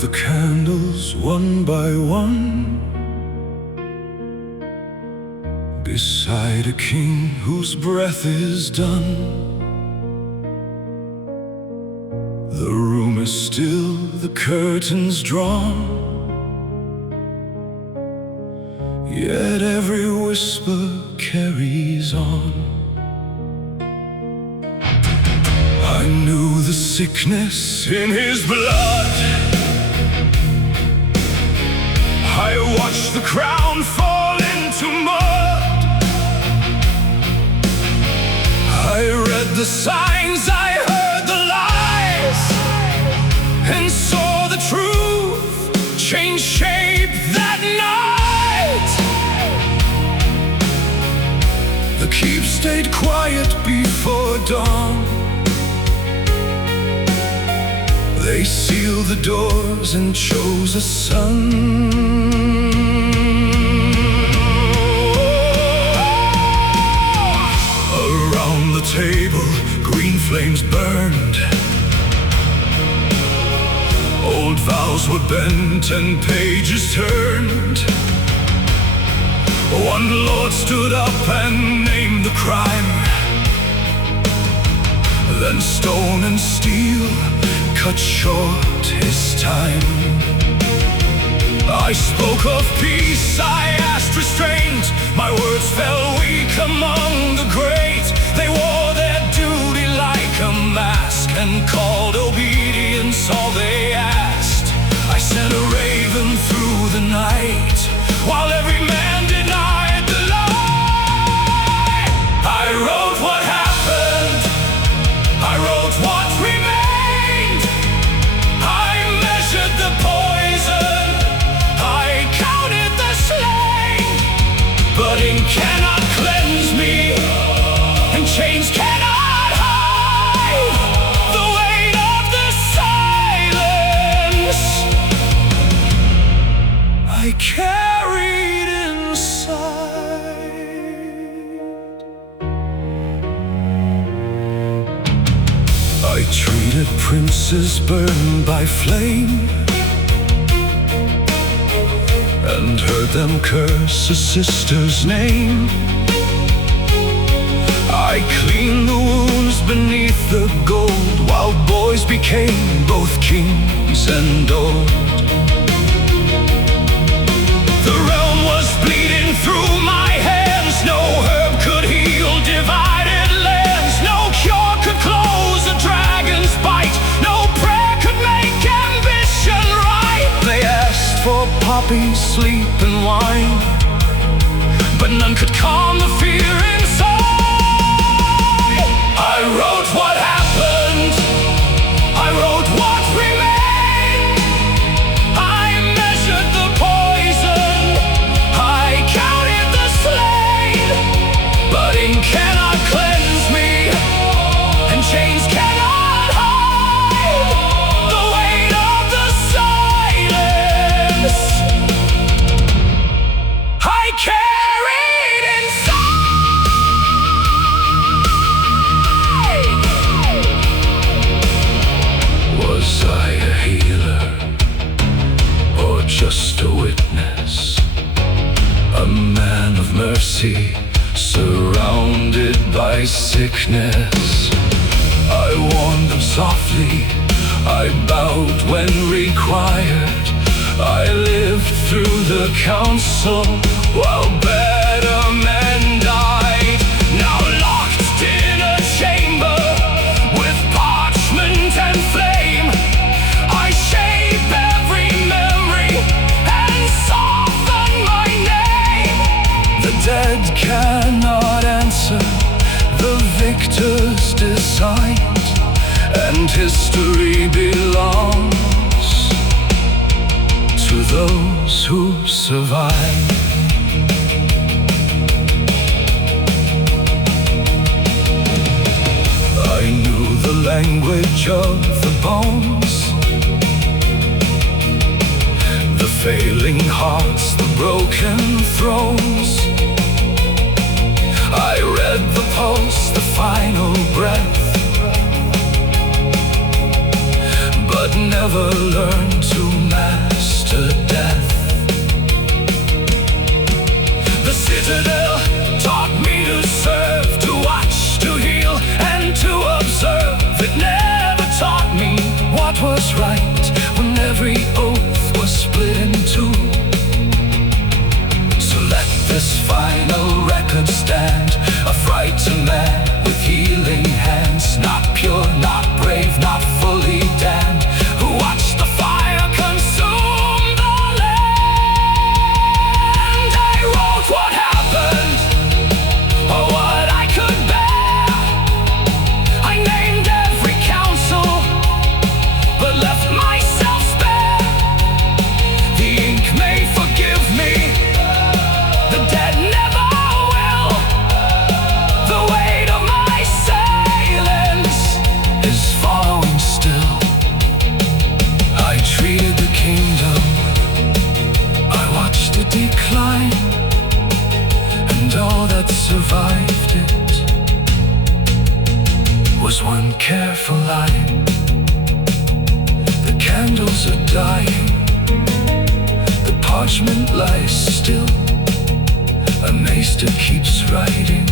the candles one by one, beside a king whose breath is done. The room is still, the curtains drawn, yet every whisper carries on. I knew the sickness in his blood. I watched the crown fall into mud. I read the signs, I heard the lies, and saw the truth change shape that night. The keep stayed quiet before dawn. They sealed the doors and chose a son. Around the table, green flames burned. Old vows were bent and pages turned. One lord stood up and named the crime. Then stone and steel cut short his time. I spoke of peace, I asked restraint. My words fell weak among the great. They wore their duty like a mask and called obedience all they asked. I sent a raven through the night while every man denied the light. I wrote what happened, I wrote what remained. I measured the poison, I counted the slain. But ink cannot cleanse me, and chains cannot hide the weight of the silence I carried inside. I treated princes burned by flame, and heard them curse a sister's name. I cleaned the wounds beneath the gold, while boys became both kings and old. The realm was bleeding through my hands. No herb could heal divided lands. No cure could close a dragon's bite. No prayer could make ambition right. They asked for poppy, sleep and wine, but none could calm the fear inside. I wrote what happened, I wrote what remained. I measured the poison, I counted the slain. But ink cannot cleanse me, and chains cannot hide the weight of the silence I carried inside. Was I a healer, or just a witness? A man of mercy, surrounded by sickness. I warned them softly, I bowed when required. I lived through the council while better men died. Now locked in a chamber with parchment and flame, I shape every memory and soften my name. The dead cannot answer the victor's designs, and history belongs to those who survive. I knew the language of the bones, the failing hearts, the broken thrones. I read the pulse, the final breath, but never learned to stand, a frightened man with healing hands, not pure, not brave, not fully damned, who watched the fire consume the land. I wrote what happened, or what I could bear. I named every council, but left myself spare. The ink may forgive me, the dead never will. The weight of my silence is following still. I treated the kingdom, I watched it decline, and all that survived it was one careful line. The candles are dying, the parchment lies still. A maester keeps writing,